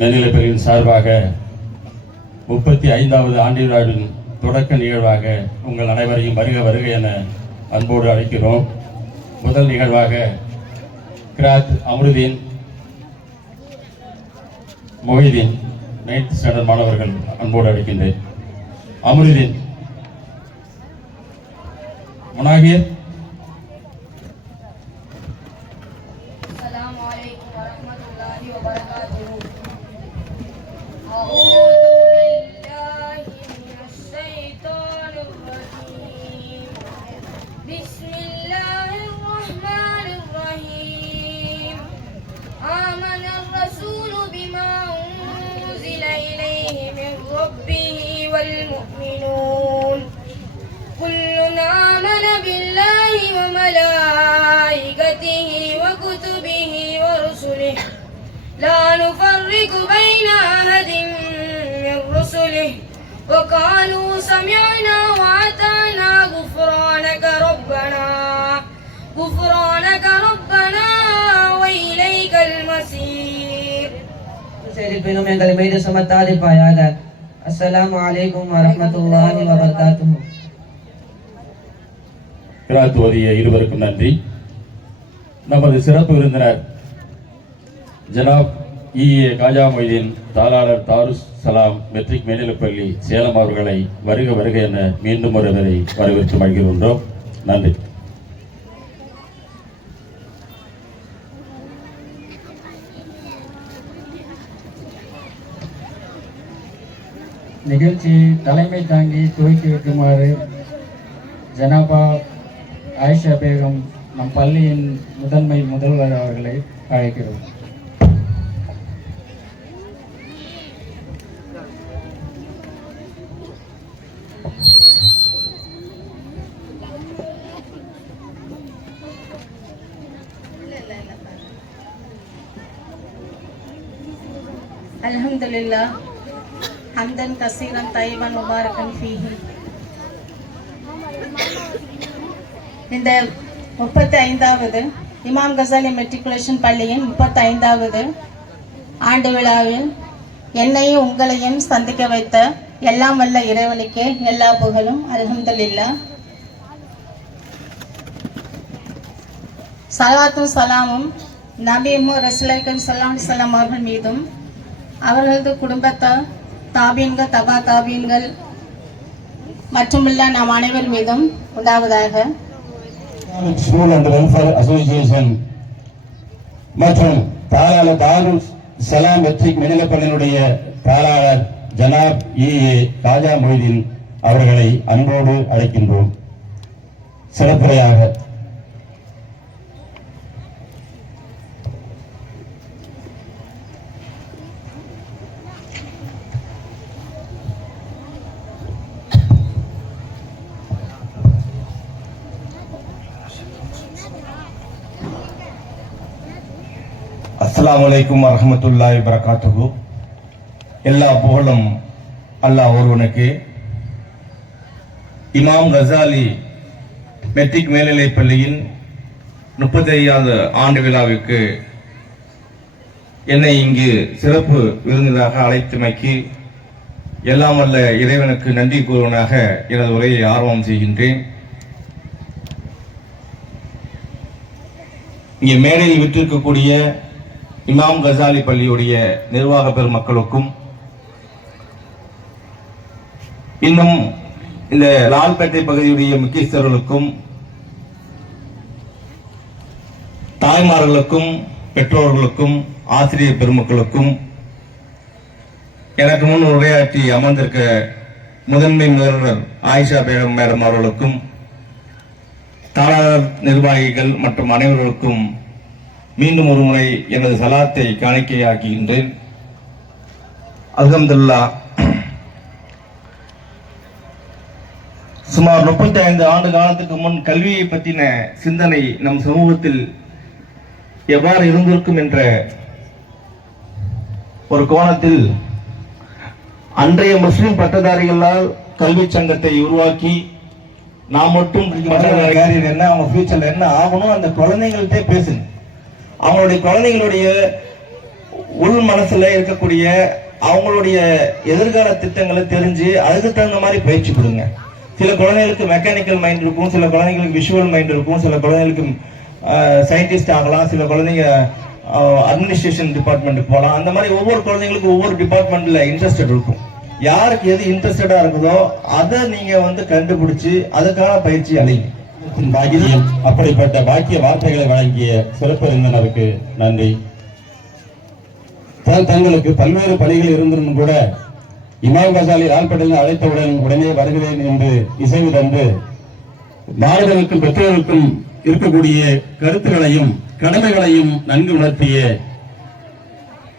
மேல்நிலைப்பள்ளியின் சார்பாக 35வது ஆண்டு விழாவின் தொடக்க நிகழ்வாக உங்கள் அனைவரையும் வருக வருக என அன்போடு அழைக்கிறோம். முதல் நிகழ்வாக கிராத் அம்ருதீன் மொஹிதீன் 9th ஸ்டாண்டர்ட் மாணவர்கள் அன்போடு அழைக்கின்றேன். அம்ருதீன், முனாகிர். والمؤمنون كل آمن بالله وملائكته وكتبه ورسله لا نفرق بين أحد من رسله وقالوا سمعنا وأطعنا غفرانك ربنا وإليك المصير. இருப்பினும் எங்கள் மீது சுமத்தாதிருப்பாயாக. அஸ்ஸலாமு அலைக்கும் வரஹ்மத்துல்லாஹி வபரகாத்துஹு. கிராத் ஓதிய இருவருக்கும் நன்றி. நமது சிறப்பு விருந்தினர் ஜனாப் இஏ காஜா மொய்தீன், தாளாளர் தாருஸ் சலாம் மெட்ரிக் மேல்நிலைப்பள்ளி சேலம் அவர்களை வருக வருக என மீண்டும் ஒருவரை வரவேற்று மகிழ்கின்றோம். நன்றி. நிகழ்ச்சி தலைமை தாங்கி துவக்கி வைக்குமாறு ஜனாபா ஆயிஷா பேகம் நம் பள்ளியின் முதன்மை முதல்வர் அவர்களை அழைக்கிறோம். அல்ஹம்துலில்லாஹ் ஹம்தன் கஸீரன் தய்யிபன் முபாரக்கன் ஃபீஹி. இந்த 35வது இமாம் கசாலி மெட்ரிகுலேஷன் பள்ளியின் 35வது ஆண்டு விழாவில் என்னையும் உங்களையும் சந்திக்க வைத்த எல்லாம் வல்ல இறைவனுக்கே எல்லா புகழும். அல்ஹம்துலில்லாஹ். ஸலவாத்தும் சலாமும் நபி ரசூலுல்லாஹி ஸல்லல்லாஹு அலைஹி வஸல்லம் அவர்கள் மீதும் அவர்களது குடும்பத்தார், தாபீன்கள், தபா தாபீன்கள் மற்றுமுள்ள நாம் அனைவர் மீதும் உண்டாவதாக. ஸ்கூல் அண்ட் வெல்ஃபேர் அசோசியேஷன் மற்றும் தாளாளர் தாருஸ் சலாம் மெட்ரிக் மேல்நிலைப்பள்ளியினுடைய தாளாளர் ஜனாப் இஏ காஜா மொய்தீன் அவர்களை அன்போடு அழைக்கின்றோம். சிறப்புரையாக அஸ்ஸலாமு அலைக்கும் வரஹ்மத்துல்லாஹி வபரகாத்துஹு. எல்லா புகழும் அல்லாஹ் ஒருவனுக்கு. இமாம் கசாலி மெட்ரிக் மேல்நிலைப் பள்ளியின் 35வது ஆண்டு விழாவிற்கு என்னை இங்கு சிறப்பு விருந்தினராக அழைத்தமைக்கு எல்லாம் வல்ல இறைவனுக்கு நன்றி கூறுவனாக எனது உரையை ஆர்வம் செய்கின்றேன். இங்கே மேடையில் விற்றிருக்கக்கூடிய இமாம் கசாலி பள்ளியுடைய நிர்வாக பெருமக்களுக்கும், இன்னும் இந்த லால்பேட்டை பகுதியுடைய முக்கியஸ்தர்களுக்கும், தாய்மார்களுக்கும், பெற்றோர்களுக்கும், ஆசிரியர் பெருமக்களுக்கும், எனக்கு முன் உரையாற்றி அமர்ந்திருக்க முதன்மை முதல்வர் ஆயிஷா பேகம் மேடம் அவர்களுக்கும், தாளாளர் நிர்வாகிகள் மற்றும் அனைவர்களுக்கும் மீண்டும் ஒரு முறை எனது சலாத்தை காணிக்கையாக்குகின்றேன். அல்ஹம்துலில்லாஹ். சுமார் 35 ஆண்டு காலத்துக்கு முன் கல்வியை பற்றின சிந்தனை நம் சமூகத்தில் எவ்வாறு இருந்திருக்கும் என்ற ஒரு கோணத்தில் அன்றைய முஸ்லிம் பட்டதாரிகளால் கல்வி சங்கத்தை உருவாக்கி நாம் மட்டும் என்ன, அவங்க ஃபியூச்சர்ல என்ன ஆகணும், அந்த குழந்தைங்கள்ட்டே பேசுங்க. அவங்களுடைய குழந்தைங்களுடைய உள் மனசுல இருக்கக்கூடிய அவங்களுடைய எதிர்கால திட்டங்களை தெரிஞ்சு அதுக்கு தகுந்த மாதிரி பயிற்சி கொடுங்க. சில குழந்தைகளுக்கு மெக்கானிக்கல் மைண்ட் இருக்கும், சில குழந்தைங்களுக்கு விஷுவல் மைண்ட் இருக்கும், சில குழந்தைகளுக்கு சயின்டிஸ்ட் ஆகலாம், சில குழந்தைங்க அட்மினிஸ்ட்ரேஷன் டிபார்ட்மெண்ட்டுக்கு போகலாம். அந்த மாதிரி ஒவ்வொரு குழந்தைங்களுக்கும் ஒவ்வொரு டிபார்ட்மெண்ட்ல இன்ட்ரெஸ்டட் இருக்கும். யாருக்கு எது இன்ட்ரெஸ்டடா இருக்குதோ அதை நீங்க கண்டுபிடிச்சு அதுக்கான பயிற்சி அளிங்க. பாக்கியம் அப்படிப்பட்ட பாக்கிய வார்த்தைகளை வழங்கிய சிறப்பு விருந்தினருக்கு நன்றி. தங்களுக்கு பல்வேறு பணிகள் இருந்திருந்தும் கூட இமாம் கசாலி லால்பட்டேல் அழைத்தவுடன் உடனே வருகிறேன் என்று இசைவு தந்து மாணவர்களுக்கும் பெற்றோருக்கும் இருக்கக்கூடிய கருத்துக்களையும் கடமைகளையும் நன்கு உணர்த்திய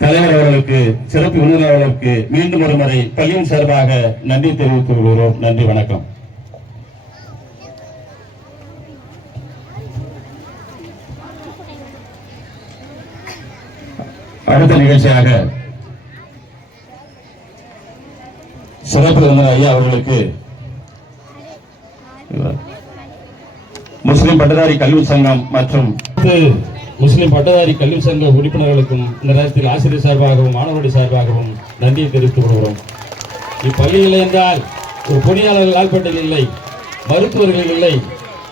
தலைவர் அவர்களுக்கு, சிறப்பு விருந்தினர் அவர்களுக்கு மீண்டும் ஒரு முறை பள்ளியின் சார்பாக நன்றி தெரிவித்துக் கொள்கிறோம். நன்றி, வணக்கம். அடுத்த நிகழ்ச்சியாக சிறப்பு விருந்தினர் ஐயா அவர்களுக்கு முஸ்லிம் பட்டதாரி கல்வி சங்கம் மற்றும் முஸ்லிம் பட்டதாரி கல்வி சங்க உறுப்பினர்களுக்கும் இந்த நேரத்தில் ஆசிரியர் சார்பாகவும் மாணவர்கள் சார்பாகவும் நன்றியை தெரிவித்துக் கொள்கிறோம். இப்பள்ளியில் என்றால் ஒரு பொறியாளர்கள் லால்பட்டேல் இல்லை, மருத்துவர்கள் இல்லை,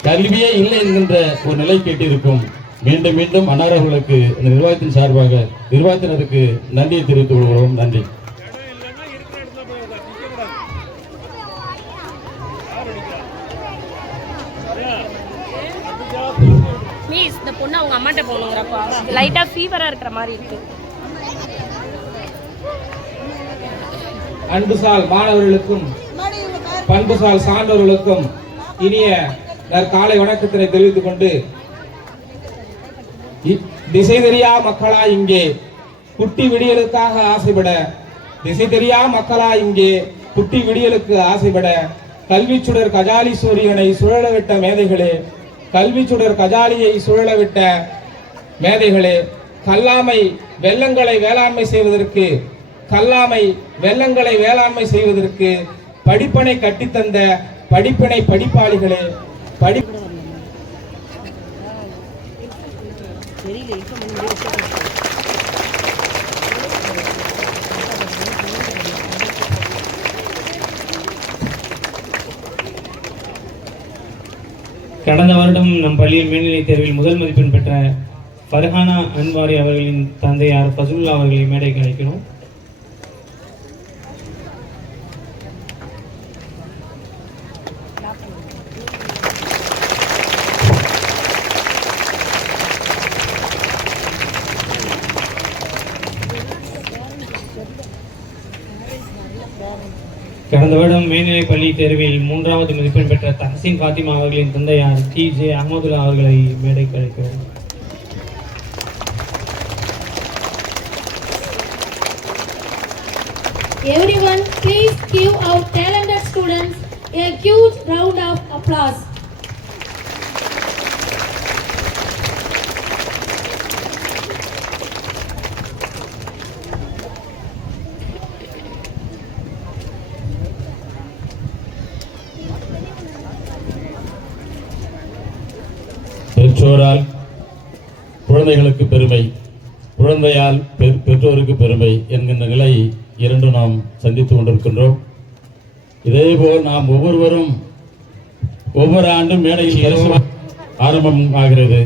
கல்வியே இல்லை என்கின்ற ஒரு நிலை கேட்டிருக்கும். மீண்டும் மீண்டும் அன்னாரவர்களுக்கு இந்த நிர்வாகத்தின் சார்பாக நிர்வாகத்தினருக்கு நன்றியை தெரிவித்துக் கொள்கிறோம். நன்றி. மிஸ், இந்த பொண்ணு அவங்க அம்மாட்ட போகணுங்கிறப்பா லைட்டா ஃபீவரா இருக்கிற மாதிரி இருக்கு. அன்புசால் மாணவர்களுக்கும் பண்புசால் சான்றோர்களுக்கும் இனிய நற்காலை வணக்கத்தினை தெரிவித்துக் கொண்டு, திசை தெரியா மக்களா இங்கே குட்டி விடியலுக்காக ஆசைப்பட, திசை தெரியா மக்களா இங்கே குட்டி விடியலுக்கு ஆசைப்பட, கல்வி சுடர் கஜாலி சூரியனை சுழலவிட்ட மேதைகளே, கல்வி சுடர் கஜாலியை சுழலவிட்ட மேதைகளே, கல்லாமை வெள்ளங்களை வேளாண்மை செய்வதற்கு, கல்லாமை வெள்ளங்களை வேளாண்மை செய்வதற்கு படிப்பனை கட்டித்தந்த படிப்பினை படிப்பாளிகளே, கடந்த வருடம் நம் பள்ளியில் மேல்நிலை தேர்வில் முதல் மதிப்பெண் பெற்ற ஃபர்ஹானா அன்வாரி அவர்களின் தந்தையார் ஃபசுல்லா அவர்களை மேடைக்கு அழைக்கிறோம். கடந்த வருடம் மேல்நிலை பள்ளி தேர்வில் 3வது மதிப்பெண் பெற்ற தஹசீன் ஃபாத்திமா அவர்களின் தந்தையார் TJ அஹமதுல்லா அவர்களை மேடைக்கு அழைக்கிறோம். Everyone, please give our talented students a huge round of applause. பெற்றோரால் குழந்தைகளுக்கு பெருமை, குழந்தையால் பெற்றோருக்கு பெருமை என்கின்ற நிலை இரண்டும் நாம் சந்தித்துக் கொண்டிருக்கின்றோம். இதேபோல் நாம் ஒவ்வொருவரும் ஒவ்வொரு ஆண்டும் மேடையில் ஆரம்பம் ஆகிறது.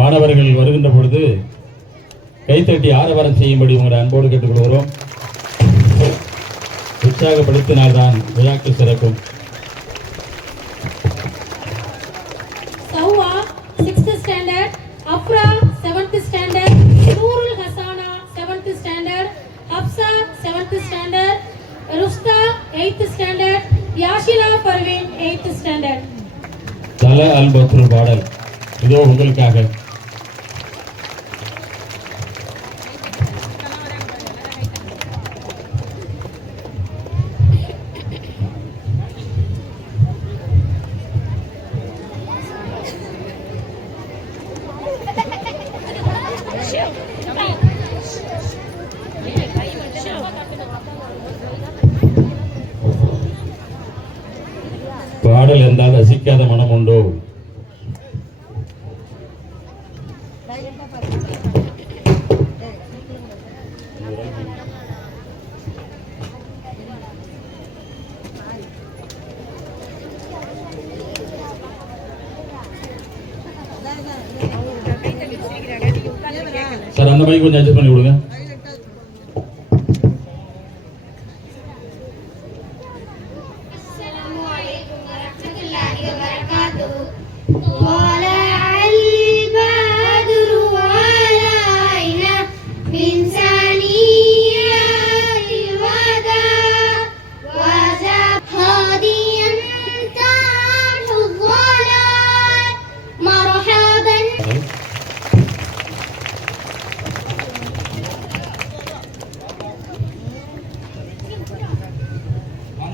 மாணவர்கள் வருகின்ற பொழுது கைத்தட்டி ஆரவாரம் செய்யும்படி உங்களை அன்போடு கேட்டுக்கொள்கிறோம். உற்சாகப்படுத்தினால்தான் விழாக்கள் சிறக்கும். Sauwa 6th standard, Afra 7th standard, Nurul Hasana 7th standard, Hafsa 7th standard, Rusta 8th standard, Yashila Parveen 8th standard. தல அல் பத்ரு பாடல் இதோ உங்களுக்காக. பாடல் என்றால் ரசிக்காத மனம் உண்டோ? சார் அந்த மாதிரி கொஞ்சம் அட்ஜஸ்ட் பண்ணி கொடுங்க.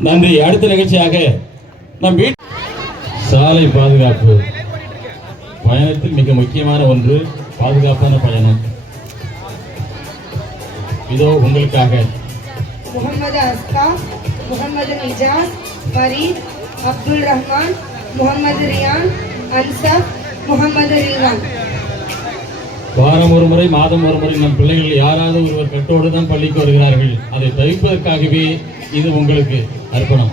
நன்றி. அடுத்த நிகழ்ச்சியாக நம் சாலை பாதுகாப்பு பயணத்தில் மிக முக்கியமான ஒன்று பாதுகாப்பான பயணம். இதோ உங்களுக்காக முகமது அஸ்கா, முகமது நிஜாஸ், ஃபரீத், அப்துல் ரஹ்மான், முகமது ரியான், அன்சப், முகமது ரிவான். வாரம் ஒரு முறை, மாதம் ஒரு முறை நம் பிள்ளைகள் யாராவது ஒருவர் கட்டோடு தான் பள்ளிக்கு வருகிறார்கள். அதை தவிர்ப்பதற்காகவே இது உங்களுக்கு அர்ப்பணம்.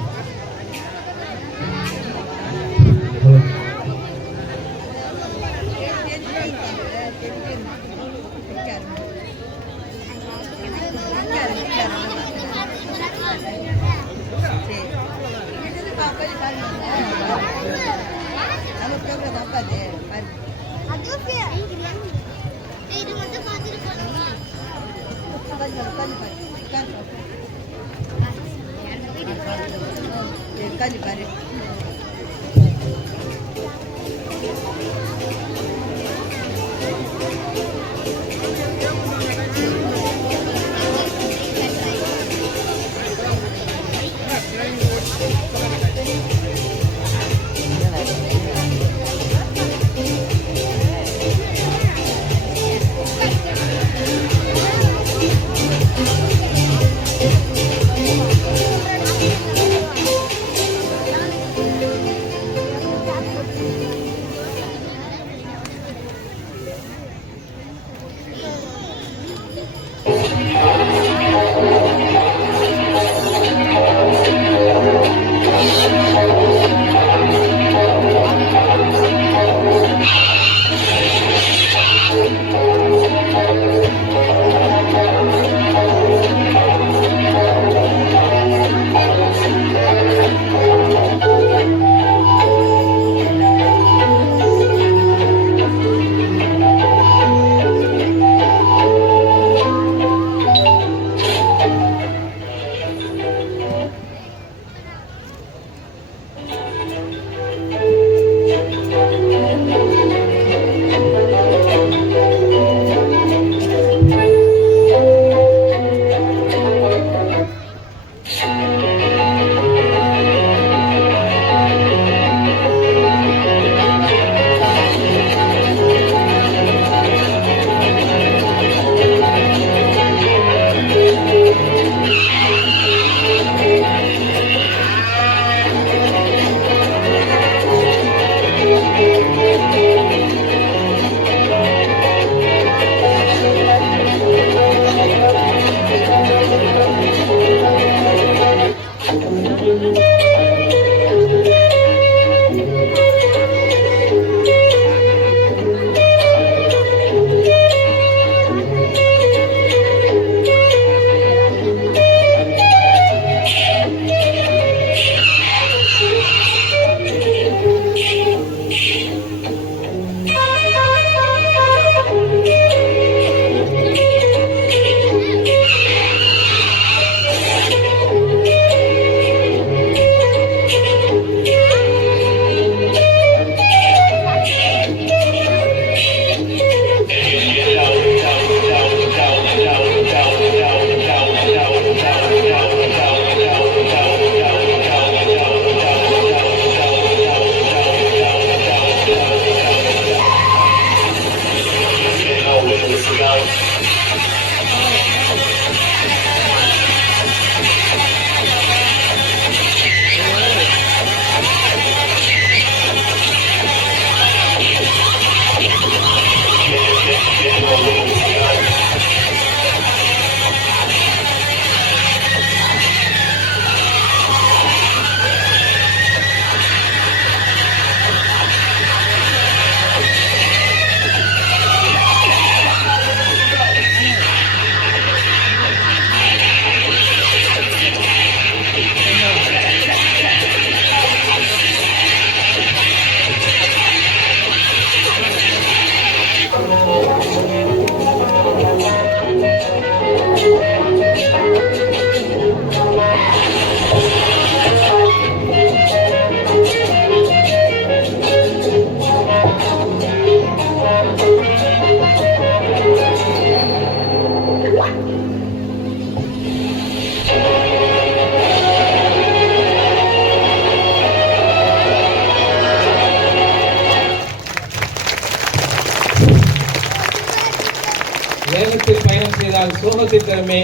என்றால் சோகத்தை தருமே.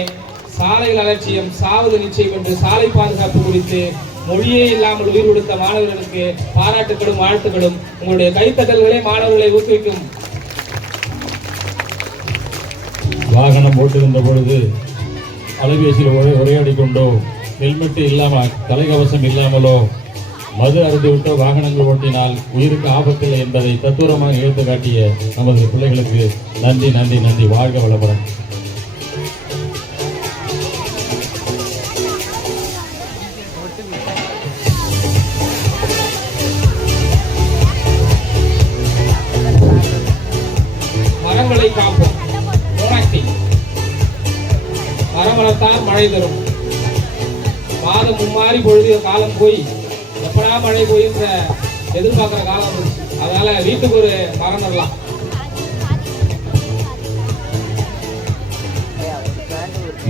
சாலையில் அலட்சியம் சாவது நிச்சயம் என்று சாலை பாதுகாப்பு குறித்து மொழியே இல்லாமல் உயிர் கொடுத்த மாணவர்களுக்கு பாராட்டுகளும் வாழ்த்துக்களும். உங்களுடைய கைத்தட்டல்களே மாணவர்களை ஊக்குவிக்கும். வாகனம் ஓட்டுகின்ற பொழுது அலைபேசியில் உரையாடி கொண்டோ, ஹெல்மெட் இல்லாமல் தலைக்கவசம் இல்லாமலோ, மது அருந்திவிட்டோ வாகனங்கள் ஓட்டினால் உயிருக்கு ஆபத்தில்லை என்பதை தத்துவமாக எடுத்து காட்டிய நமது பிள்ளைகளுக்கு நன்றி நன்றி நன்றி. வாழ்க வளமுடன். மரங்களை காப்போம். மரம் வளர்த்தால் மழை தரும். மாதம் மும்மாறி பொழுது காலம் போய் எப்படா மழை போயின்ற எதிர்பார்க்கிற காலம் இருந்துச்சு. அதனால வீட்டுக்கு ஒரு மரம் நடலாம்.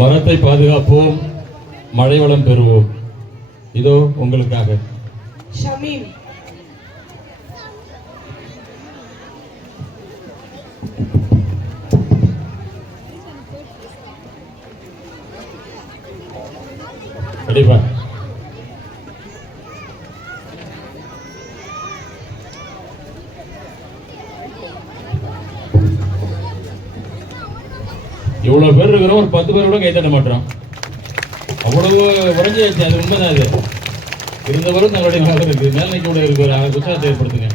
மரத்தை பாதுகாப்போம், மழை வளம் பெறுவோம். இதோ உங்களுக்காக. ஷமீம். கண்டிப்பா இவ்வளவு பேர் இருக்கிறோம், ஒரு 10 பேர் கூட கை தட்ட மாட்டோம். அவ்வளவு உறைஞ்சியாச்சு. அது உண்மைதான். அது இருந்தவரும் தங்களுடைய மகளுக்கு மேல்நிலை கூட இருக்கிற உற்சாகத்தை ஏற்படுத்துங்க.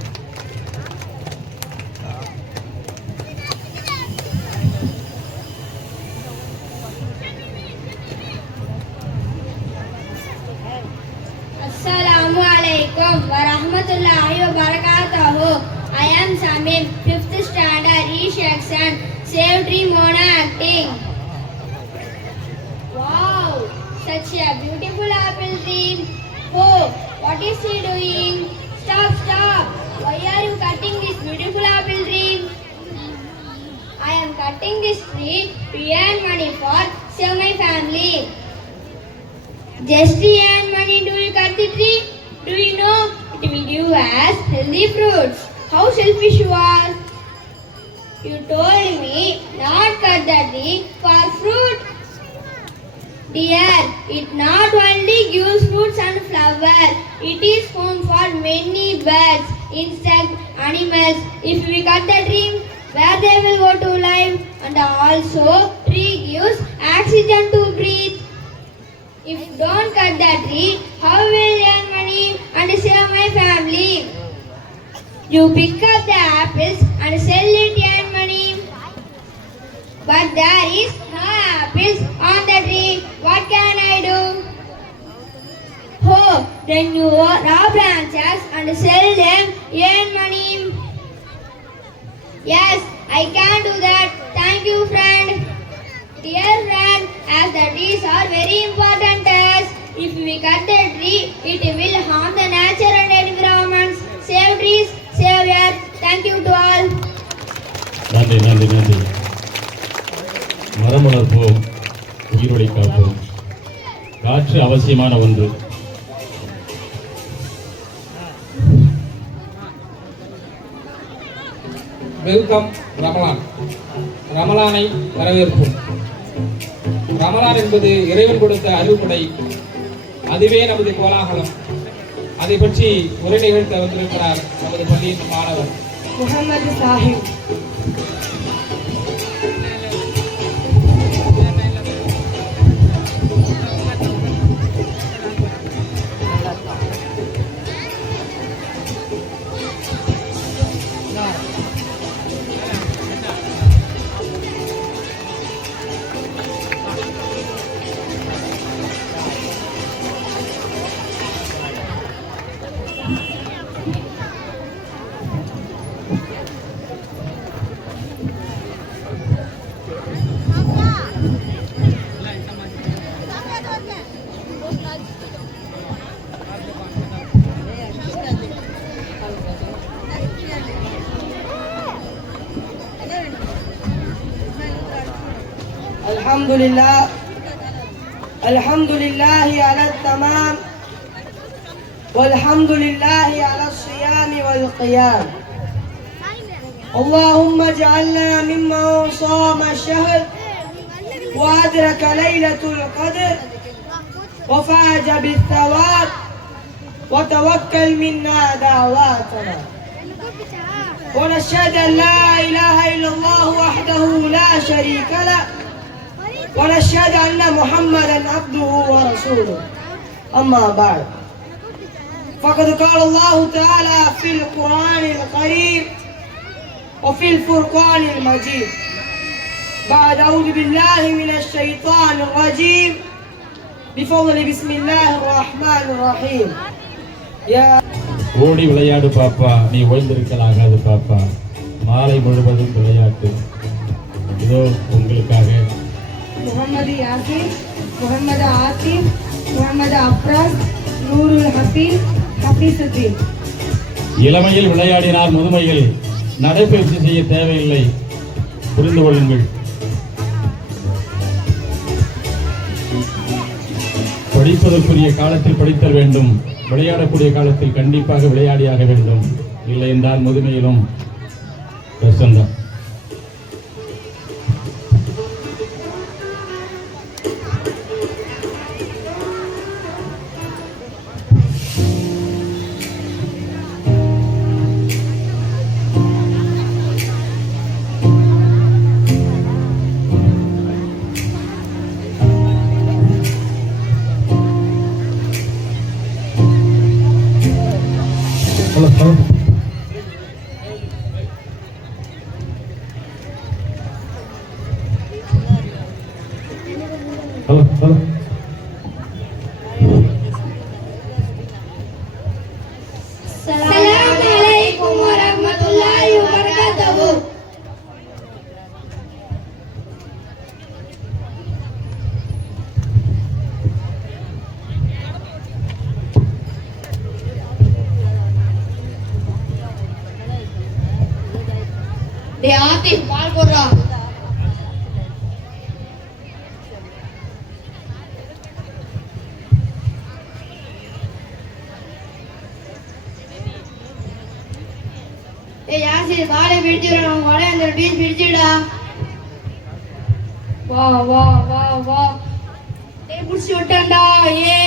Assalamualaikum warahmatullahi wabarakatuh. I am Samim, 5th standard E section, Save Tree Mona acting. Wow, such a beautiful apple tree. Oh, what is he doing? Stop, stop. Why are you cutting this beautiful apple tree? I am cutting this tree to earn money for save my family. Just to earn money, do you cut the tree? Do you know it will give us healthy fruits? How selfish you are! You told me not cut the tree for fruit. Dear, it not only gives fruits and flowers, it is home for many birds, insects, animals. If we cut the tree, where they will go to live? And also, tree gives oxygen to breathe. If you don't cut the tree, how will you earn money and save my family? You pick up the apples and sell it, earn money. But there is no apples on the tree. What can I do? Oh, then you raw branches and sell them, earn money. Yes, I can do that. Thank you, friend. Dear friend, as the trees are very important to us, if we cut the tree, it will harm the nature and environment. Save trees, save earth. Thank you to all. நன்றி நன்றி நன்றி. மரம் வளர்ப்போம், உயிரோடை காப்போம். காற்று அவசியமான ஒன்று. Welcome Ramadan. ரமலானை வரவேற்போம். ரமலான் என்பது இறைவன் கொடுத்த அருள்கொடை. அதுவே நமது கோலாகலம். அதை பற்றி உரை நிகழ்த்த வந்திருக்கிறார் நமது பள்ளியின் மாணவர் முகமது சாஹிப். الحمد لله على التمام والحمد لله على الصيام والقيام. اللهم اجعلنا ممن صام الشهر وأدرك ليلة القدر وفاز بالثواب وتوكل منا دعواتنا ونشهد أن لا إله إلا الله وحده لا شريك له ونشهد أن محمدا عبده ورسوله أما بعد فقد قال الله تعالى في القرآن الكريم وفي الفرقان المجيد بعد أعوذ بالله من الشيطان الرجيم بفضل بسم الله الرحمن الرحيم يا ஓடி விளையாடு பாப்பா, நீ ஓய்ந்திருக்கலாகாது பாப்பா, மாலை முழுவதும் விளையாட்டு. இதோ உங்களுக்காக முகமது யாசின், முகமது ஆசிம், முகமது அப்ராஸ், நூருல் ஹபீப், ஹபீசுதீன். இளமையில் விளையாடினால் முதுமையில் நடைபயிற்சி செய்ய தேவையில்லை, புரிந்து கொள்ளுங்கள். படிப்பதற்குரிய காலத்தில் படித்தல் வேண்டும், விளையாடக்கூடிய காலத்தில் கண்டிப்பாக விளையாடியாக வேண்டும். இல்லை என்றால் முதுமையிலும் கஷ்டம்தான். Assalamualaikum warahmatullahi wabarakatuh. Dia Atif bal korra. ஏய் யாசிர் பாலை பிடிச்சிடா, உடனே அந்த பீஸ் பிடிச்சிடா. வா வா வா வா. ஏய் புடிச்சு விட்டான்டா. ஏ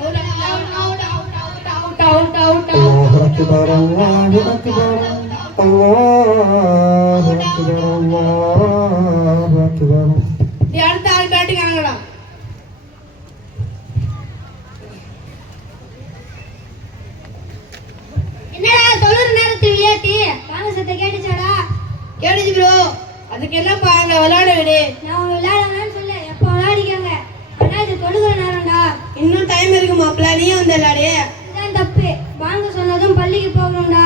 out out out out out out out. அல்லாஹு அக்பர் அல்லாஹு அக்பர் அல்லாஹு அக்பர் அல்லாஹு அக்பர். ஏய் அடுத்த ஆள் பேட்டிங் ஆங்கடா. என்னடா தொழுற நேரத்துல விளையாட்டி கான சத்தம் கேட்டுச்சாடா? கேட்டுச்சு ப்ரோ. அதுக்கு என்னப்பா அங்க விளையாட விடு. நான் விளையாடணும்னு சொல்ல, எப்ப விளையாடிக்கங்க. ஆனா இது தொழுகிற நேரம்டா. இன்னும் டைம் இருக்கு மாப்ள, நீயும் வந்து விளையாடு. இதான் தப்பு. வாங்க சொன்னதும் பள்ளிக்கு போகணும்டா.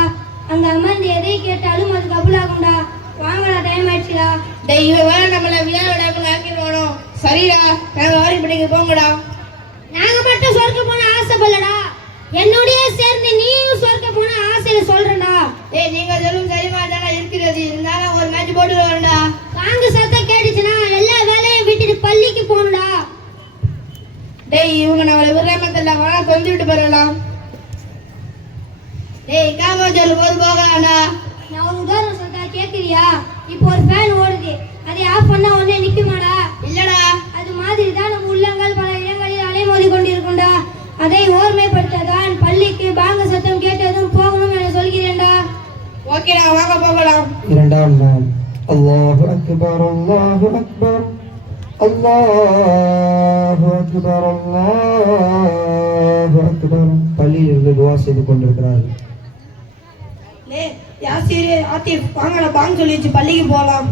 அங்க அமர்ந்து எதை கேட்டாலும் அது கபூலாகும்டா. வாங்கடா, டைம் ஆயிடுச்சுடா. டேய் இவன் வேற நம்மள விளையாட விடாம ஆக்கிடுவானோ. சரிடா, நாங்க வாரி படிக்க போங்கடா. நாங்க மட்டும் சொர்க்க போன ஆசைப்படலடா. என்னோடய சேர்ந்து நீயும் சொர்க்க போன ஆசையில சொல்றேன்டா. ஏய் நீங்க சொல்லும் சரிமா தானே இருக்கிறது. இருந்தாலும் ஒரு மேட்ச் போட்டு வரேன்டா. வாங்க சத்தம் கேட்டுச்சுனா எல்லா வேலையும் விட்டுட்டு பள்ளிக்கு போணும்டா. டேய் இவங்க நம்மள விடாம தெரியல, வாங்க கொஞ்சம் விட்டு போறலாம். டேய் காம சொல்லும் போது போகலாம்டா. நான் ஒரு உதாரணம் சொல்றேன், கேக்குறியா? இப்போ ஒரு ஃபேன் ஓடுது, அதை ஆஃப் பண்ணா உடனே நிக்குமாடா? இல்லடா. அது மாதிரி தான் நம்ம உள்ளங்கள் பல இடங்களில் அலைமோதி கொண்டிருக்கும்டா. அதை ஓர்மைப்படுத்ததான் பள்ளிக்கு பாங்க சத்தம் கேட்டதும் போகணும் என சொல்கிறேன்டா. ஓகேடா, வாங்க போகலாம். இரண்டாம் நாள். அல்லாஹு அக்பர் அல்லாஹு அக்பர் அல்லாஹு அக்பர் அல்லாஹு அக்பர். பள்ளியில் இருந்து துவா செய்து கொண்டிருக்கிறார்கள். யாசிர் ஆத்திப் வாங்கடா, பாங்க சொல்லிச்சு, பள்ளிக்கு போகலாம்.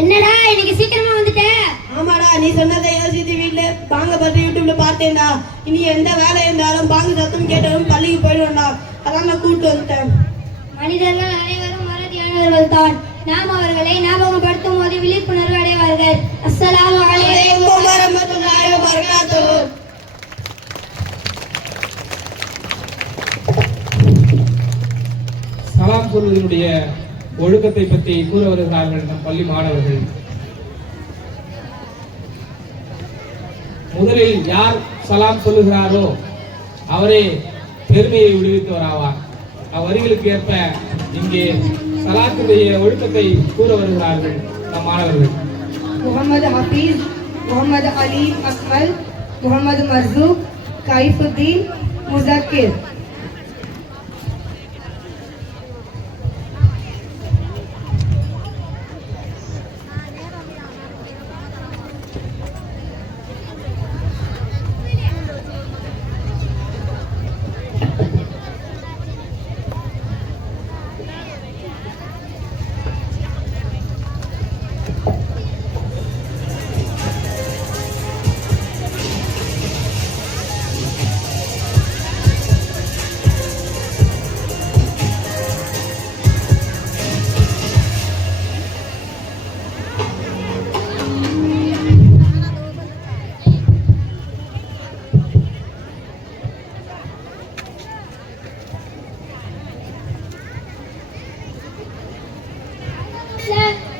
என்னடா இன்னைக்கு சீக்கிரமா வந்துட்ட? ஆமாடா, நீ சொன்னதை யோசித்து வீட்டுல பாங்க பற்றி யூடியூப்ல பார்த்தேன்டா. இனி எந்த வேலை இருந்தாலும் பாங்கு சத்தம் கேட்டாலும் பள்ளிக்கு போயிடுவேன்டா. அதான் நான் கூப்பிட்டு வந்துட்டேன். மனிதர்கள் அனைவரும் மறதியானவர்கள் தான். நாம் அவர்களை ஞாபகப்படுத்தும் போது விழிப்புணர்வு அடைவார்கள். அஸ்ஸலாமு அலைக்கும் வரஹ்மத்துல்லாஹி வபரகாத்துஹு. சலாம் சொல்வதனுடைய ஒழுக்கத்தை பற்றி கூற வருகிறார்கள் நம் பள்ளி மாணவர்கள். முதலில் யார் சலாம் சொல்லுகிறாரோ அவரே பெருமையை விடுவித்தவராவார். அவ்வரிகளுக்கு ஏற்ப இங்கே சலாத்துடைய ஒழுக்கத்தை கூற வருகிறார்கள் நம் மாணவர்கள். முகமது ஹபீஸ், முகமது அலி அக்மல், முகமது மர்சூக், கைஃபுத்தீன், முஸக்கிர்.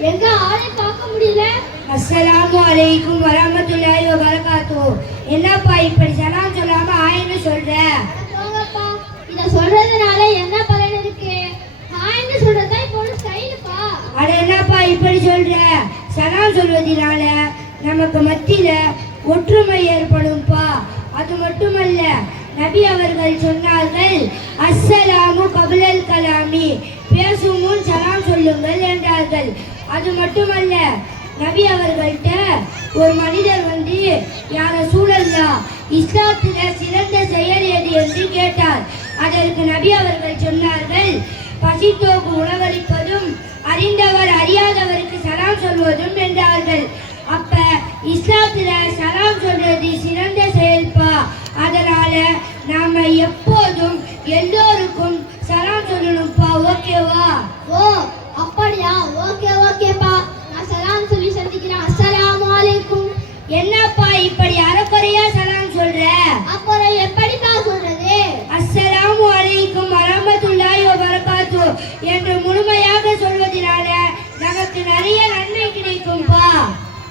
எங்க ஆளை பார்க்க முடியல. அஸ்ஸலாமு அலைக்கும் வரஹ்மத்துல்லாஹி வபரகாத்துஹு. என்னப்பா இப்படி சலாம் சொல்லாம ஆயின்னு சொல்ற? போங்கப்பா, இத சொல்றதுனால என்ன பலன் இருக்கு? ஹாய்னு சொல்றதா இப்போ ஒரு ஸ்டைல்ப்பா. அட என்னப்பா இப்படி சொல்ற? சலாம் சொல்வதனால நமக்கு மத்தியில ஒற்றுமை ஏற்படும்பா. அது மட்டுமல்ல, நபி அவர்கள் சொன்னார்கள், அஸ்ஸலாமு கபுலல் கலாமி, பேசும் முன் சலாம் சொல்லுங்கள் என்றார்கள். அது மட்டுமல்ல, நபி அவர்கள்ட்ட ஒரு மனிதர் வந்து, யார சூழல்லா, இஸ்லாத்தில சிறந்த செயல் எது என்று கேட்டார். அதற்கு நபி அவர்கள் சொன்னார்கள், பசித்தோக்கு உணவளிப்பதும் அறிந்தவர் அறியாதவருக்கு சலாம் சொல்வதும் என்றார்கள். அப்ப இஸ்லாத்துல சலாம் சொல்றது சிறந்த செயல்பா. அதனால நாம எப்போதும் எல்லோருக்கும் சலாம் சொல்லணும்ப்பா. ஓகேவா? ஓ அப்படியா? ஓகேப்பா, நான் சலாம் சொல்லி சந்திக்கிறேன். அஸ்ஸலாமு அலைக்கும். என்னப்பா இப்படி அரைக்குறையா சலாம் சொல்ற? அப்புறம் எப்படிப்பா சொல்றது? அஸ்ஸலாமு அலைக்கும் வரஹ்மத்துல்லாஹி வபரகாத்துஹு என்று முழுமையாக சொல்வதனால நமக்கு நிறைய நன்மை கிடைக்கும்பா.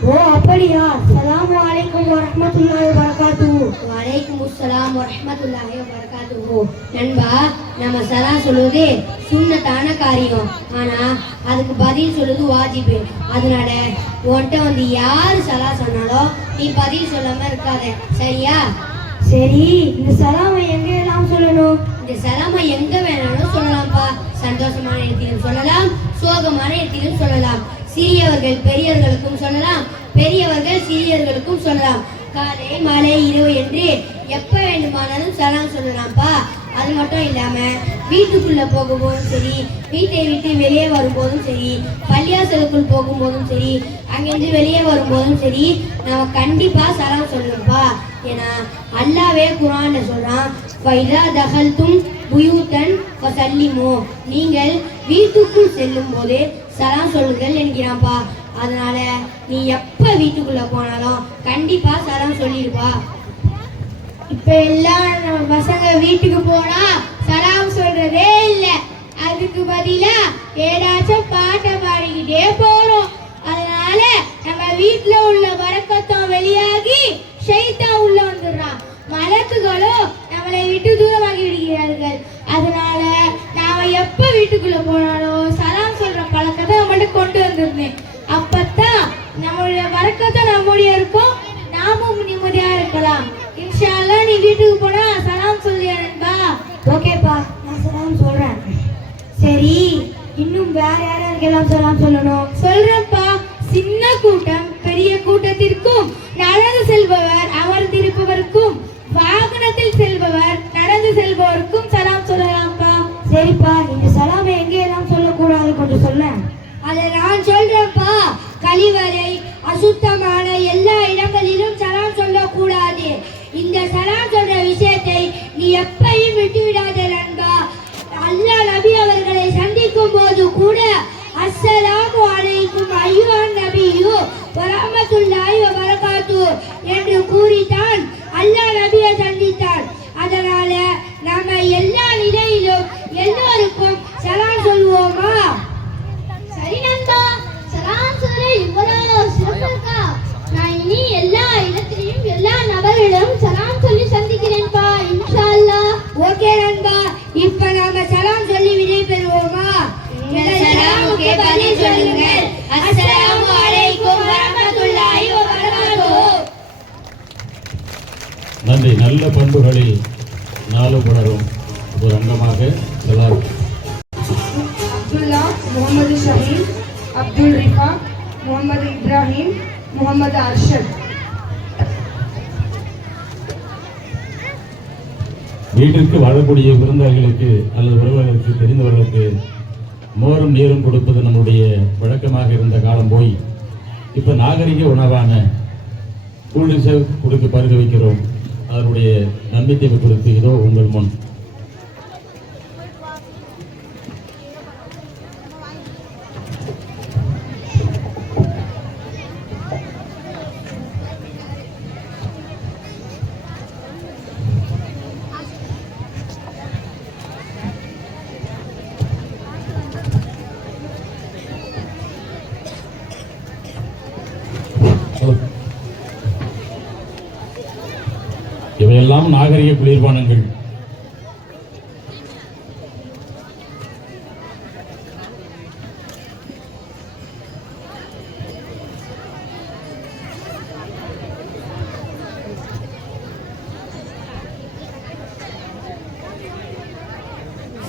ஓ அப்படியா? அஸ்ஸலாமு அலைக்கும் வரஹ்மத்துல்லாஹி வபரகாத்துஹு. வலைக்கும் அஸ்ஸலாம் வரஹ்மத்துல்லாஹி வபரகாத்துஹு. நண்பா, நம்ம சலாம் சொல்வது சுன்னத்தான காரியம். ஆனா அதுக்கு பதில் சொல்லுது வாஜிபு. அதனால உன்கிட்ட வந்து யாரு சலா சொன்னாலும் நீ பதில் சொல்லாம இருக்காத, சரியா? சரி, இந்த சலாமை எங்க எல்லாம் சொல்லணும்? இந்த சலாமை எங்க வேணாலும் சொல்லலாம்ப்பா. சந்தோஷமான இடத்திலும் சொல்லலாம், சோகமான இடத்திலும் சொல்லலாம். சிறியவர்கள் பெரியவர்களுக்கும் சொல்லலாம், பெரியவர்கள் சிறியவர்களுக்கும் சொல்லலாம். காலை மாலை இரவு என்று எப்ப வேண்டுமானாலும் சலாம் சொல்லலாம்ப்பா. அது மட்டும் இல்லாம வீட்டுக்குள்ள போகும்போதும் சரி, வீட்டை விட்டு வெளியே வரும்போதும் சரி, பள்ளியாசலுக்குள் போகும்போதும் சரி, அங்கிருந்து வெளியே வரும்போதும் சரி, நாம கண்டிப்பா சலாம் சொல்லணும்ப்பா. ஏன்னா அல்லாவே குர்ஆன்ல சொல்றான், ஃபைதா தகல்தும் புயூதன் ஃபசல்லிமு, நீங்கள் வீட்டுக்குள் செல்லும் போது சலாம் சொல்லுங்கள் என்கிறான்ப்பா. அதனால நீ எப்ப வீட்டுக்குள்ள போனாலும் கண்டிப்பா சலாம் சொல்லிடுப்பா. இப்ப எல்லாம் நம்ம பசங்க வீட்டுக்கு போனா சலாம் சொல்றதே இல்ல. அதுக்கு பதிலா ஏதாச்சும் பாட்டை பாடிக்கிட்டே போறோம். அதனால நம்ம வீட்டுல உள்ள வரக்கத்தம் வெளியாகி ஷைத்தான் உள்ள வந்துடுறான். மலக்குகளும் நம்மளை விட்டு தூரமாகி விடுகிறார்கள். அதனால நாம எப்ப வீட்டுக்குள்ள போனாலும் சலாம் சொல்ற பழக்கத்தை மட்டும் கொண்டு வந்துருந்தேன். அப்பத்தான் நம்மளுடைய வரக்கத்தை நம்முடைய இருக்கும், நாமும் நிம்மதியா இருக்கலாம். இன்ஷா அல்லாஹ் நீ வீட்டுக்கு போனா சலாம் சொல்லியா நண்பா? ஓகேப்பா, நான் சலாம் சொல்றேன். சரி, இன்னும் வேற யாரெல்லாம் சலாம் சொல்லணும்? சொல்றேன்ப்பா. சின்ன கூட்டம் பெரிய கூட்டத்திற்கும், நடந்து செல்பவர் அமர்ந்திருப்பவருக்கும், வாகனத்தில் செல்பவர் நடந்து செல்பவருக்கும் சலாம் சொல்லலாம்ப்பா. சரிப்பா, இந்த சலாமை எங்கெல்லாம் சொல்லக்கூடாது கொஞ்சம் சொல்ல. அதை நான் சொல்றேன்ப்பா. கழிவறை, அசுத்தமான அய்யுஹன் நபியு வ ரஹ்மத்துல்லாஹி வ பரகாத்துஹு என்று கூறித்தான் அல்லாஹ் நபியை சந்தித்தார். அதனால நாம எல்லா நிலையிலும் எல்லோருக்கும் சலாம் சொல்வோமா? சரி நண்பா, சலாம் சொல்ல இவ்வளவு சிறப்பு இருக்கா? நான் இனி எல்லா இடத்திலையும் எல்லா நபர்களிடம் சலாம் சொல்லி சந்திக்கிறேன்பா, இன்ஷா அல்லாஹ். ஓகே நண்பா, இப்ப நாம சலாம் சொல்லி விடை பெறுவோமா? எங்கள் சலாமுக்கு பதில் சொல்லுங்கள். அஸ்ஸலாமு அலைக்கும் வரஹ்மத்துல்லாஹி வ பரகாத்துஹு. நன்றி. நல்ல பண்புகளில் நாளும் உணரும் ஒரு அங்கமாக சலாம். அப்துல்லா, முகமது ஷஹீன், அப்துல் ரிஃபா, முகமது இப்ராஹிம், முகமது அர்ஷத். வீட்டிற்கு வரக்கூடிய விருந்தாளிகளுக்கு அல்லது உறவினர்களுக்கு தெரிந்தவர்களுக்கு மோரும் நீரும் கொடுப்பது நம்முடைய வழக்கமாக இருந்த காலம் போய் இப்போ நாகரிக உணவான கூல்ட்ரிங்ஸை கொடுக்க பருக வைக்கிறோம். அதனுடைய நன்மைத்தை கொடுத்து இதோ உங்கள் முன். இவையெல்லாம் நாகரிக குளிர்பானங்கள்.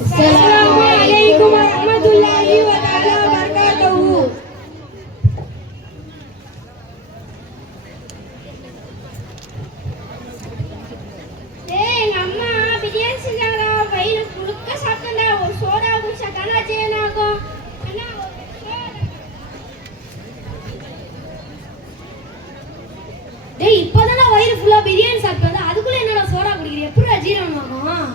அஸ்ஸலாமு அலைக்கும் வரஹ்மத்துல்லாஹி வ பரகாத்துஹு. எங்க அம்மா பிரியாணி செஞ்சாங்களா, வயிறு முழுக்க சாப்பிட்டா. ஒரு சோடா குடிச்சா தானே ஜீரணாகும். அண்ணா, ஒரு சோடா. டேய், இப்பதானே வயிறு ஃபுல்லா பிரியாணி சாப்பிட்டு அதுக்குள்ள என்னடா சோடா குடிக்கிறீங்க? எப்படி ஜீரணமாகும்?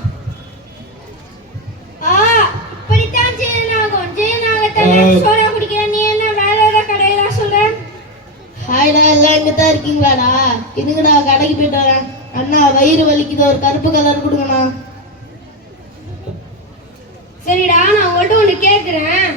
இப்படித்தான் ஜீரணாகும். ஜீரணாகத்தானே சோடா குடிக்கிற. நீ என்ன வேற ஏதாவது கடையில சொல்ற? ஹாய்டா, எல்லாம் இங்க தான் இருக்கீங்களாடா? இதுக்குடா கடைக்கு போயிட்டு வரேன். அண்ணா, வயிறு வலிக்குது, ஒரு கருப்பு கலர் கொடுங்கண்ணா. சரிடா, நான் உங்கள்கிட்ட ஒண்ணு கேக்குறேன்.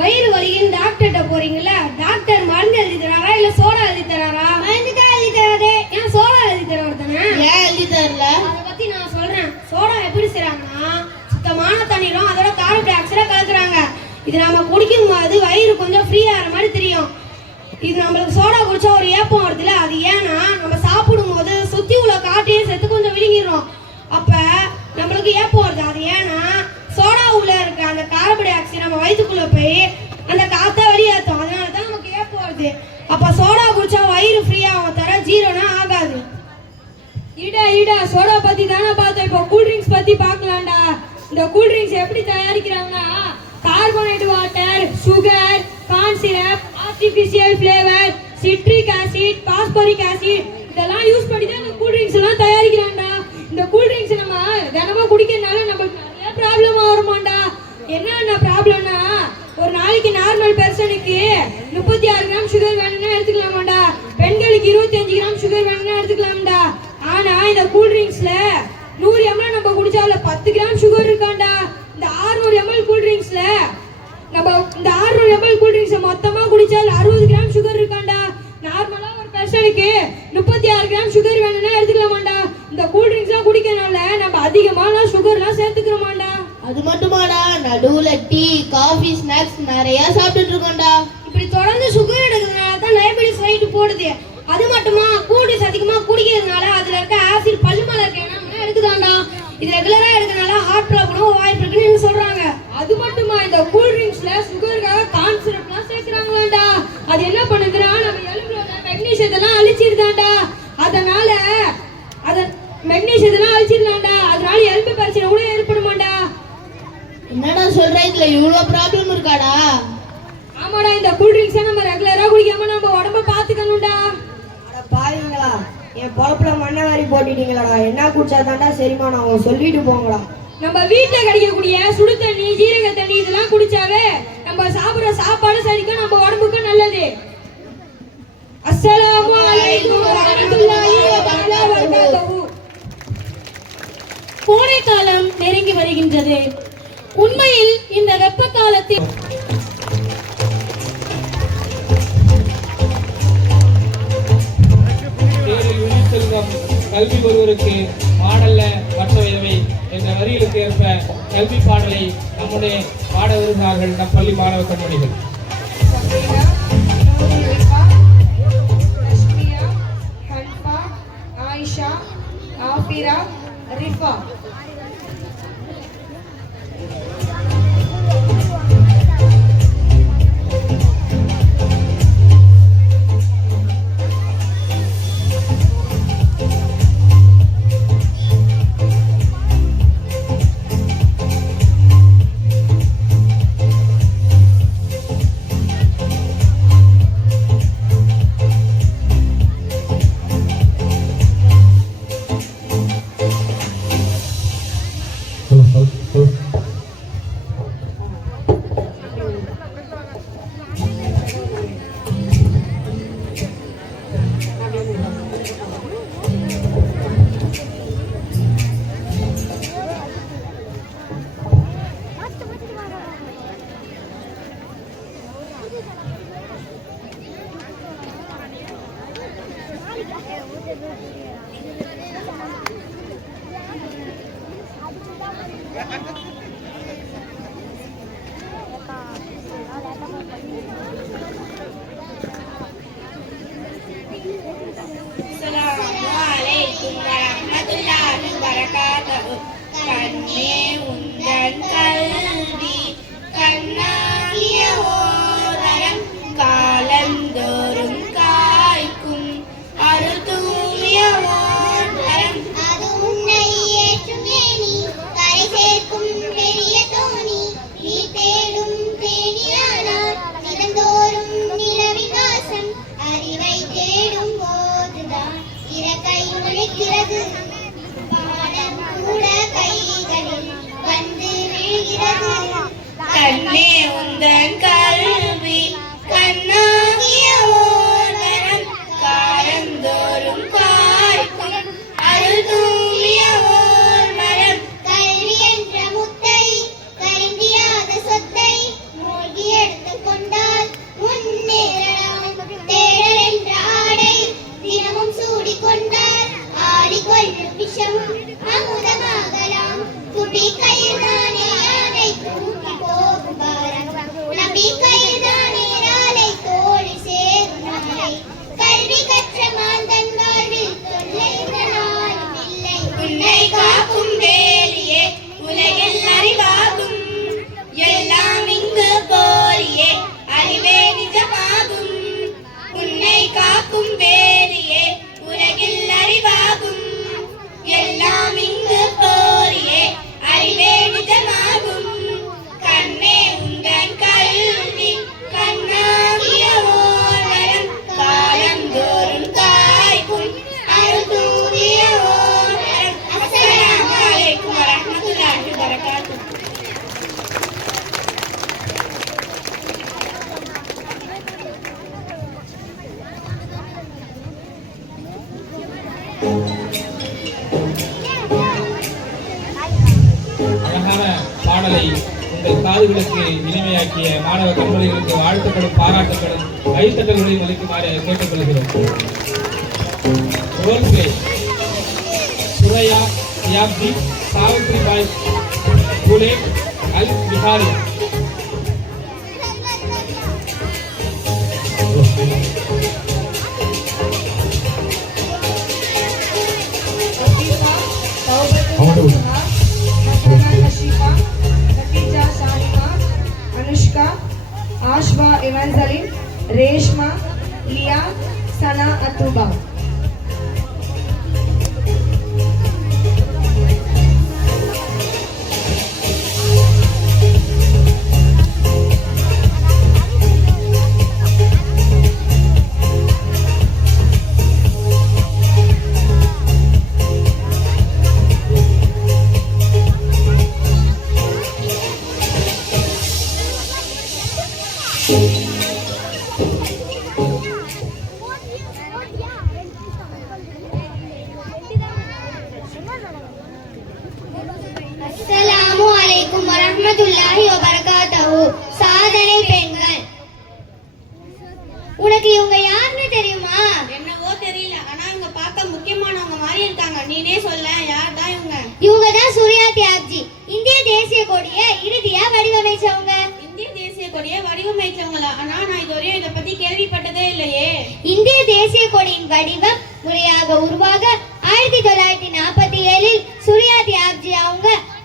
வயிறு வலிக்குன்னு டாக்டர்கிட்ட போறீங்களா? டாக்டர் மருந்து எழுதி தராரா இல்ல சோடா எழுதி தராரா? மருந்து தான் எழுதி தராரு. ஏன் சோடா எழுதி தராரு தானே? ஏன் எழுதி தரல? அதை பத்தி நான் சொல்றேன். சோடா எப்படி செய்றாங்கன்னா, சுத்தமான தண்ணீரும் அதோட கார்பன் டை ஆக்சைடை கலக்குறாங்க. இது நம்ம குடிக்கும் போது வயிறு கொஞ்சம் ஃப்ரீ ஆகிற மாதிரி தெரியும். இது நம்மளுக்கு சோடா குடிச்சா ஒரு ஏப்பம் வருதுல்ல, அது ஏன்னா நம்ம சாப்பிடும் போது சுத்தி உள்ள காற்றையும் சேர்த்து கொஞ்சம் விழுங்கிடுறோம். அப்ப நம்மளுக்கு ஏப்பம் வருது. அது ஏன்னா சோடா உள்ள இருக்க அந்த கார்பன் டை ஆக்சைடு நம்ம வயிற்றுக்குள்ள போய் அந்த காற்றை வெளியேற்றும். அதனால தான் நமக்கு ஏப்பம் வருது. அப்ப சோடா குடிச்சா வயிறு ஃப்ரீ ஆகும், தர ஜீரணம் ஆகாது. ஈடா சோடா பத்தி தானே பார்த்தோம். இப்போ கூல்ட்ரிங்க்ஸ் பத்தி பார்க்கலாம்டா. இந்த கூல்ட்ரிங்க்ஸ் எப்படி தயாரிக்கிறாங்கன்னா, carbonate water, sugar, corn syrup, artificial flavour, citric acid, phosphoric acid இதெல்லாம் யூஸ் பண்ணி தான் இந்த கூல்ட்ரிங்க்ஸ் எல்லாம் தயாரிக்கிறாங்கடா. இந்த கூல்ட்ரிங்க்ஸ் நம்ம தினமும் குடிக்கிறதுனால நமக்கு நிறைய ப்ராப்ளம் வருமாண்டா. என்ன ப்ராப்ளம்னா, ஒரு நாளைக்கு நார்மல் பர்சனுக்கு 36 கிராம் சுகர் வேணும்னா எடுத்துக்கலாமாண்டா. பெண்களுக்கு 25 கிராம் சுகர் வேணும்னா எடுத்துக்கலாம்டா. ஆனா இந்த கூல்ட்ரிங்க்ஸ்ல 100 ml நம்ம குடிச்சால 10 கிராம் சுகர் இருக்காண்டா. இந்த 600 ml கூல்ட்ரிங்க்ஸ்ல நம்ம இந்த 600 ml கூல்ட்ரிங்க்ஸ் மொத்தமா குடிச்சால 60 கிராம் சுகர் இருக்காண்டா. நார்மலா ஒரு பர்சனுக்கு 36 கிராம் சுகர் வேணும்னா எடுத்துக்கலாமாண்டா. இந்த கூல்ட்ரிங்க்ஸ்லாம் குடிக்கிறனால நம்ம அதிகமான சுகர்லாம் சேர்த்துக்கிறோமாண்டா. அது மட்டுமாடா, நடுவுல டீ, காஃபி, ஸ்நாக்ஸ் நிறைய சாப்பிட்டுட்டு இருக்கோம்டா. இப்படி தொடர்ந்து சுகர் எடுக்கிறதுனால தான் டயபெட்டிஸ் ரைட் போடுது. அது மட்டுமா, கூல்ட்ரிங்க்ஸ் அதிகமா குடிக்கிறதுனால அதுல இருக்க ஆசிட் பல்லு மேல இருக்க என்ன எடுக்குதாண்டா. இது ரெகுலரா எடுக்கிறதுனால ஹார்ட் ப்ராப்ளம் வாய்ப்பு இருக்குன்னு சொல்றாங்க. அது மட்டுமா, இந்த கூல்ட்ரிங்க்ஸ்ல சுகருக்காக கார்ன் சிரப்லாம் சேர்க்கறாங்களாண்டா. அது என்ன பண்ணுதுன்னா, நம்ம எலும்புல மெக்னீசியத்தெல்லாம் அழிச்சிருதாண்டா. அதனால மெக்னீசியத்தெல்லாம் அழிச்சிருந்தாண்டா. அதனால எலும்பு பிரச்சனை கூட ஏற்படுமாண்டா. என்னடா சொல்ற, இதுல இவ்வளவு ப்ராப்ளம் இருக்காடா? ஆமாடா, இந்த கூல்ட்ரிங்க்ஸை நம்ம ரெகுலரா குடிக்காம நம்ம உடம்ப பாத்துக்கணும்டா. பாருங்களா, என் பொழப்புல மண்ணை வாரி போட்டுட்டீங்களாடா. என்ன குடிச்சா தாண்டா செரிமானம் ஆகும், சொல்லிட்டு போங்கடா. நம்ம வீட்டுல கிடைக்கக்கூடிய சுடு தண்ணி, ஜீரக தண்ணி இதெல்லாம் குடிச்சாவே நம்ம சாப்பிடுற சாப்பாடு சரிக்கும், நம்ம உடம்புக்கு நல்லது. இருக்கிறது. உண்மையில் இந்த வெப்ப காலத்தில் கல்வி ஒருவருக்கு பாடல்ல மற்றவை என்ற வரிகளுக்கு ஏற்ப கல்வி பாடலை நம்முடைய பாட வருகிறார்கள் நம் பள்ளி மாணவ கண்மணிகள். Ayesha, ஆபிரா, Rifa. Assalamualaikum warahmatullahi wabarakatuh. Kanne undan kalbi kannagiya odaram kalandorum kaikum aruthumiya odaram adu unnai ஏற்றுமேனி கரை சேர்க்கும் பெரிய தோணி நீ தேடும் தேனியானால் தினந்தோறும் நிலவிகாசம் அறிவை தேடும் போதுதான் இறக்கை முளைக்கிறது பாடம் கூட கைகளில் வந்து விழுகிறது கண்ணே உந்தன் கல்வி கண்ணாகிய ஓரம் காலந்தோறும் காய்க்கும் அருள் தூய ஓர் மரம் கல்வி என்ற முத்தை கருந்தியாத சொத்தை மூழ்கி எடுத்துக் கொண்டால் முன்னேறலாம் தேடல் என்ற ஆடை தினமும் சூடிக்கொண்டால் ஆடிக்கொள்ளும் விஷம் அமுதமாகலாம் துடி கைதானே யானை தூக்கி போகும் பாரம் நபி கைதானே ராலை தோழி சேரும் நாளை கல்வி கற்ற மாந்தன் வாழ்வில் தொல்லை நாளும் இல்லை உன்னை காக்கும் வேலியே உலகில் அறிவாகும் எல்லாம் இங்கு போரியே அறிவே நிஜமாகும் உன்னை காக்கும் வேலியே உலகில் அறிவாகும் எல்லாம் இங்கு போரியே அறிவே நிஜமாகும் கண்ணே உந்தன் கல்வி கண்ணாகிய ஓர் மரம் காலந்தோறும் காய்க்கும் அருள் தூய ஓர் மரம். அஸ்ஸலாமு அலைக்கும் வரஹ்மத்துல்லாஹி வபரகாத்துஹு. அழகான பாடலை உங்கள் காதுகளுக்கு இனிமையாக்கிய மாணவ கண்மணிகளுக்கு வாழ்த்துக்களும் பாராட்டுகளும் கைத்தட்டல்களையும் அளிக்குமாறு கேட்டுக்கொள்கிறோம். ரோல் பிளே சுரையா யாப்தி சாவித்ரி பாய் புலே அல் பிஹாரியா. अनुष्का आशवा एवेंजलिन रेशमा लिया सना अतुबा. உனக்கு இவங்க யாருன்னு தெரியுமா? என்னவோ தெரியல, ஆனா இவங்க பார்க்க முக்கியமானவங்க மாதிரி இருக்காங்க. நீனே சொல்ல, யார் தான் இவங்க? இவங்க தான் சூர்யா தியாப்ஜி, இந்திய தேசிய கொடியை இறுதியா வடிவமைச்சவங்க. இந்திய தேசிய கொடியை வடிவமைச்சவங்களா? ஆனா நான் இதுவரையும் இதை பத்தி கேள்விப்பட்டதே இல்லையே. இந்திய தேசிய கொடியின் வடிவம் முறையாக உருவாக 1947 சூர்யா தியாப்ஜி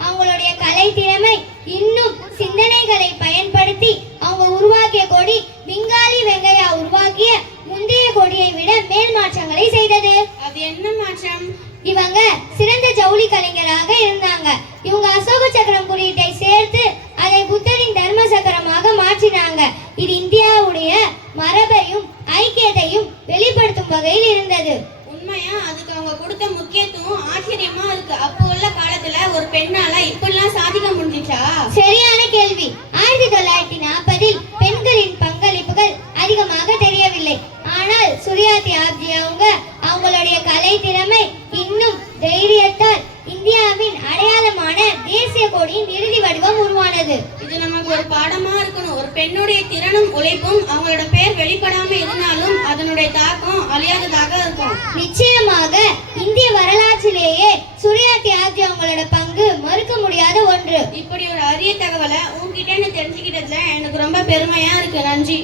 அவங்களுடைய கலை திறமை இன்னும் சிந்தனைகளை பயன்படுத்தி அவங்க உருவாக்கிய கொடி பெங்காலி வெங்கையா உருவாக்கிய முந்தைய கொடியை விட மேல் மாற்றங்களை செய்தது. அது என்ன மாற்றம்? இவங்க சிறந்த ஜவுளி கலைஞராக இருந்தாங்க. இவங்க அசோக சக்கரம் குறியீட்டை சேர்த்து அதை புத்தரின் தர்ம சக்கரமாக மாற்றினாங்க. இது இந்தியாவுடைய மரபையும் ஐக்கியத்தையும் வெளிப்படுத்தும் வகையில் இருந்தது. உண்மையா? அதுக்கு அவங்க கொடுத்த முக்கியத்துவம் ஆச்சரியமா இருக்கு. அப்போ உள்ள காலத்துல ஒரு பெண்ணால இப்படிலாம் சாதிக்க முடிஞ்சிச்சா? சரியான கேள்வி. 1940 பெண்களின் பங்களிப்புகள் அதிகமாக தெரியவில்லை. ஆனால் சூர்யா தியாப்ஜி அவங்களுடைய கலை திறமை இன்னும் தைரியத்தால் இந்தியாவின் அடையாளமான தேசிய கொடியின் இறுதி வடிவம் உருவானது. இது நமக்கு ஒரு பாடமா இருக்கணும். ஒரு பெண்ணுடைய திறனும் உழைப்பும் அவங்களோட பேர் வெளிப்படாம இருந்தாலும் அதனுடைய தாக்கம் அழியாததாக இருக்கும். நிச்சயமாக இந்திய வரலாற்றிலேயே சூர்யா தியாப்ஜி அவங்களோட பங்கு மறுக்க முடியாத ஒன்று. இப்படி ஒரு அரிய தகவலை உங்ககிட்ட தெரிஞ்சுக்கிட்டதுல எனக்கு ரொம்ப பெருமையா இருக்கு. நன்றி.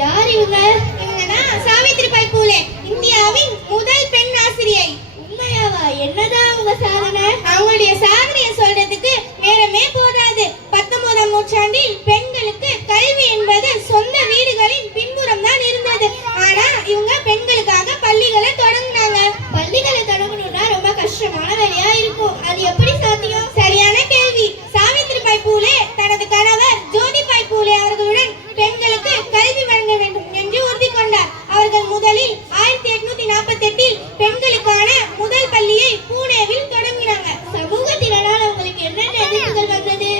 யார் இவங்க? இவங்கதான் சாவித்ரிபாய் பூலே, இந்தியாவின் முதல் பெண் ஆசிரியை. உண்மையாவா? என்னதான் அவங்க சாதனை? அவங்களுடைய சாதனையை சொல்றதுக்கு நேரமே போதாது. 19ஆம் நூற்றாண்டில் பெண்களுக்கு கல்வி என்பது சொந்த வீடுகளின் பின்புறம் தான் இருந்தது. ஆனா இவங்க பெண்களுக்காக பள்ளிகளை தொடங்கினாங்க. பள்ளிகளை தொடங்கணும்னா ரொம்ப கஷ்டமான வேலையா இருக்கும். அது எப்படி சாத்தியம்? சரியான கேள்வி. சாவித்ரிபாய் பூலே தனது கணவர் ஜோதிபாய் பூலே அவர்களுடன் பெண்களுக்கு கல்வி வழங்க வேண்டும் என்று உறுதி கொண்டார். அவர்கள் முதலில் 1848 பெண்களுக்கான முதல் பள்ளியை பூனேவில் தொடங்கினாங்க. சமூகத்தினரால் அவங்களுக்கு என்னென்ன எதிர்ப்புகள் வந்தது?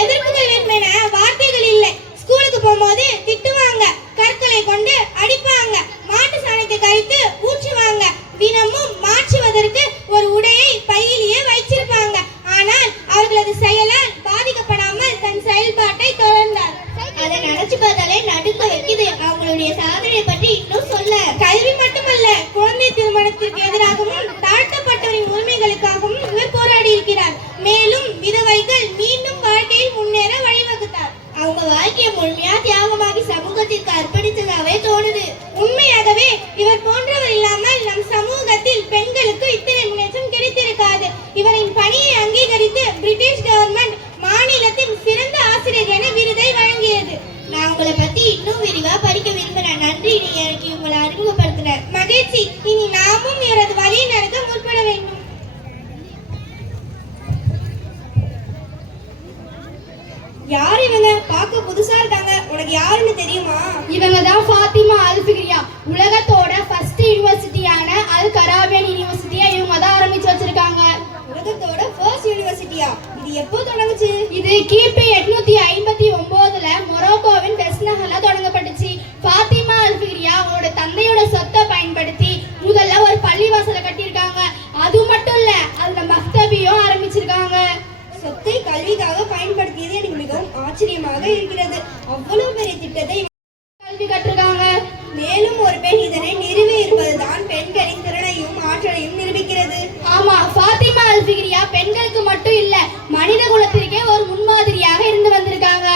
எதிர்ப்புகள் என்ன, வார்த்தைகள் இல்லை. ஸ்கூலுக்கு போகும்போது திட்டுவாங்க, கற்களை கொண்டு அடிப்பாங்க, மாட்டு சாணத்தை கழித்து ஊற்றுவாங்க, தினமும் மாற்றுவதற்கு ஒரு உடையை பையிலேயே வைச்சிருப்பாங்க. ஆனால் அவர்களது செயலால் பாதிக்கப்படாமல் தன் செயல்பாட்டை தொடர்ந்தார். அதை நினைச்சு பார்த்தாலே நடுக்க வைக்குது. அவங்களுடைய சாதனை பற்றி இன்னும் சொல்ல. கல்வி மட்டுமல்ல, குழந்தை திருமணத்திற்கு எதிராகவும் தாழ்த்தப்பட்டவரின் உரிமைகளுக்காகவும் இவர் போராடி இருக்கிறார். மேலும் விதவைகள் மீண்டும் வாழ்க்கையில் முன்னேற வழிவகுத்தார். அவங்க வாழ்க்கையை முழுமையா தியாகமாகி சமூகத்திற்கு அர்ப்பணித்ததாவே தோணுது. உண்மையாகவே இவர் போன்றவர் இல்லாமல் நம் சமூகத்தில் பெண்களுக்கு இத்தனை முன்னேற்றம் கிடைத்திருக்காது. இவரின் பணியை அங்கீகரித்து பிரிட்டிஷ் கவர்மெண்ட் மாநிலத்தின் சிறந்த ஆசிரியர் என விருதை வழங்கியது. நான் உங்களை பத்தி இன்னும் விரிவா படிக்க விரும்புறேன். நன்றி, நீங்க எனக்கு உங்களை அறிமுகப்படுத்தின. மகிழ்ச்சி. இனி நாமும் இவரது வழியை நடக்க முற்பட வேண்டும். யார் இவங்க? பார்க்க புதுசா இருக்காங்க. உனக்கு யாருன்னு தெரியுமா? இவங்க தான் ஃபாத்திமா அல் ஃபிக்ரியா. உலகத்தோட ஃபர்ஸ்ட் யுனிவர்சிட்டியான அல் கராபியன் யுனிவர்சிட்டியை இவங்க தான் ஆரம்பிச்சு வச்சிருக்காங்க. உலகத்தோட ஃபர்ஸ்ட் யுனிவர்சிட்டியா? இது எப்போ தொடங்குச்சு? இது கிபி 859ல மொரோக்கோவின் வெஸ்ட் நகர்ல தொடங்கப்பட்டுச்சு. ஃபாத்திமா அல் ஃபிக்ரியா அவங்களோட தந்தையோட சொத்தை பயன்படுத்தி முதல்ல ஒரு பள்ளிவாசலை கட்டியிருக்காங்க. அது மட்டும் இல்ல, அதுல மக்தபியும் ஆரம்பிச்சிருக்காங்க. சொத்தை கல்விக்காக பயன்படுத்தியது எனக்கு மிகவும் ஆச்சரியமாக இருக்கிறது. அவ்வளவு பெரிய திட்டத்தை கல்வி கற்றுக்காங்க. மேலும் ஒரு பெண் இதனை நிறுவி இருப்பதுதான் பெண்களின் திறனையும் ஆற்றலையும் நிரூபிக்கிறது. ஆமா, ஃபாத்திமா அல் ஃபிக்ரியா பெண்களுக்கு மட்டும் இல்ல, மனித குலத்திற்கே ஒரு முன்மாதிரியாக இருந்து வந்திருக்காங்க.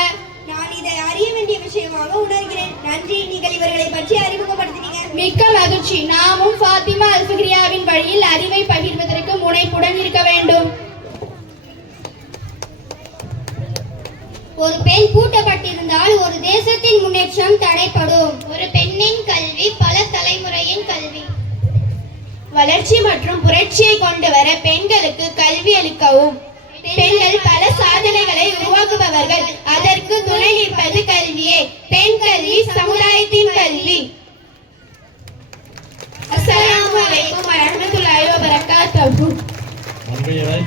நான் இதை அறிய வேண்டிய விஷயமாக உணர்கிறேன். நன்றி, நீங்கள் இவர்களை பற்றி அறிமுகப்படுத்தினீங்க. மிக்க மகிழ்ச்சி. நாமும் ஃபாத்திமா அல் ஃபிக்ரியாவின் வழியில் அறிவை பகிர்வதற்கு முனைப்புடன் இருக்க வேண்டும். ஒரு பெண் பூட்டப்பட்டிருந்தால் ஒரு தேசத்தின் முன்னேற்றம் தடைப்படும். ஒரு பெண்ணின் கல்வி பல தலைமுறையின் கல்வி. வளர்ச்சி மற்றும் புரட்சியை கொண்டு வர பெண்களுக்கு கல்வி அளிக்கவும். பெண்கள் பல சாதனைகளை உருவாக்குபவர்கள். அதற்கு துணை நிற்பது கல்வியே. பெண் கல்வி சமுதாயத்தின் கல்வி. அஸ்ஸலாமு அலைக்கும் வரஹ்மத்துல்லாஹி வபரகாத்துஹு.